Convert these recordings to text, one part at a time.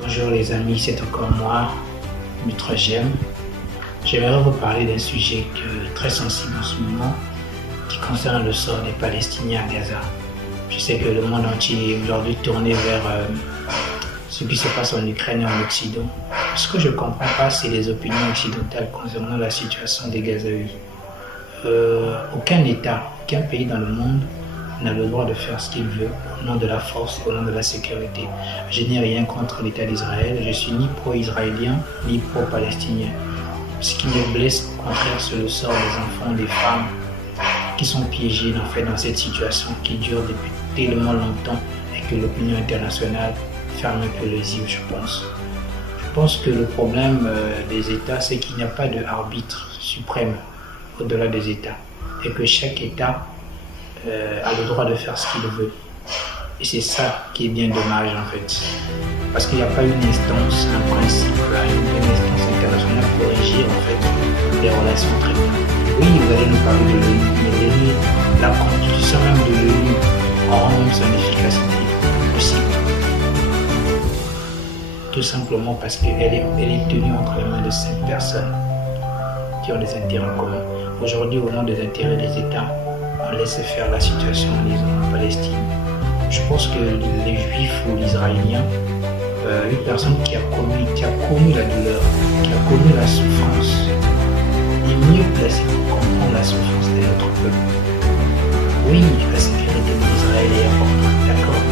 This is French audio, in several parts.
Bonjour les amis, c'est encore moi, Maître Gem. J'aimerais vous parler d'un sujet très sensible en ce moment qui concerne le sort des Palestiniens à Gaza. Je sais que le monde entier est aujourd'hui tourné vers ce qui se passe en Ukraine et en Occident. Ce que je ne comprends pas, c'est les opinions occidentales concernant la situation des Gazaouis. Aucun État, aucun pays dans le monde n'a le droit de faire ce qu'il veut au nom de la force et au nom de la sécurité. Je n'ai rien contre l'État d'Israël, je suis ni pro-israélien ni pro-palestinien. Ce qui me blesse au contraire, c'est le sort des enfants, des femmes qui sont piégés dans cette situation qui dure depuis tellement longtemps et que l'opinion internationale ferme un peu les yeux, je pense. Je pense que le problème des États, c'est qu'il n'y a pas d'arbitre suprême au-delà des États et que chaque État a le droit de faire ce qu'il veut. Et c'est ça qui est bien dommage en fait. Parce qu'il n'y a pas une instance, un principe, une instance internationale pour régir en fait les relations entre États. Oui, vous allez nous parler de l'ONU, mais l'ONU, la constitution même de l'ONU rend même son efficacité possible. Tout simplement parce qu'elle est tenue entre les mains de 5 personnes qui ont des intérêts communs. Aujourd'hui, au nom des intérêts des États, on laisse faire la situation en Palestine. Je pense que les Juifs ou les Israéliens, une personne qui a connu la douleur, qui a connu la souffrance, est mieux placée pour comprendre la souffrance de notre peuple. Oui, la sécurité d'Israël est importante, d'accord.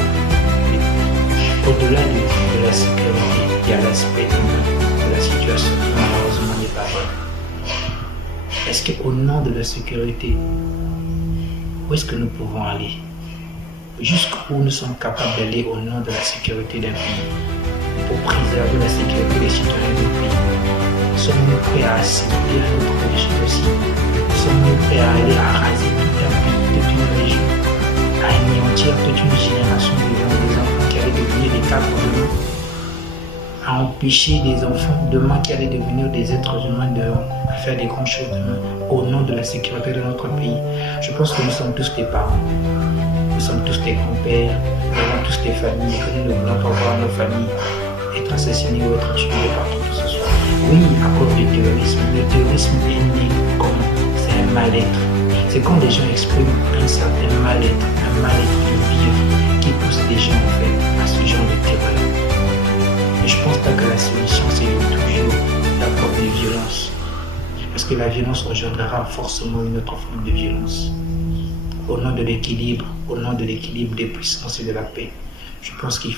Mais au-delà de la sécurité, il y a l'aspect de la situation qui malheureusement n'est pas bonne. Est-ce qu'au nom de la sécurité, où est-ce que nous pouvons aller? Jusqu'où nous sommes capables d'aller au nom de la sécurité d'un pays, pour préserver la sécurité des citoyens du pays? Sommes-nous prêts à assimiler à notre religion aussi? Sommes-nous prêts à aller raser tout un pays, toute une région, à anéantir toute une génération des enfants qui allaient devenir des cadres demain, à empêcher des enfants demain qui allaient devenir des êtres humains à faire des grandes choses demain, au nom de la sécurité de notre pays? Je pense que nous sommes tous des parents. Nous sommes tous des grands-pères, nous avons tous des familles, que nous ne voulons pas voir nos familles être assassinées ou être tuées partout que ce soit. Oui, à cause du terrorisme. Le terrorisme est né comme c'est un mal-être. C'est quand les gens expriment un certain mal-être, de vivre, qui pousse les gens en fait à ce genre de terreur. Mais je pense pas que la solution c'est toujours la forme de violence. Parce que la violence engendrera forcément une autre forme de violence. Au nom de l'équilibre des puissances et de la paix, je pense qu'il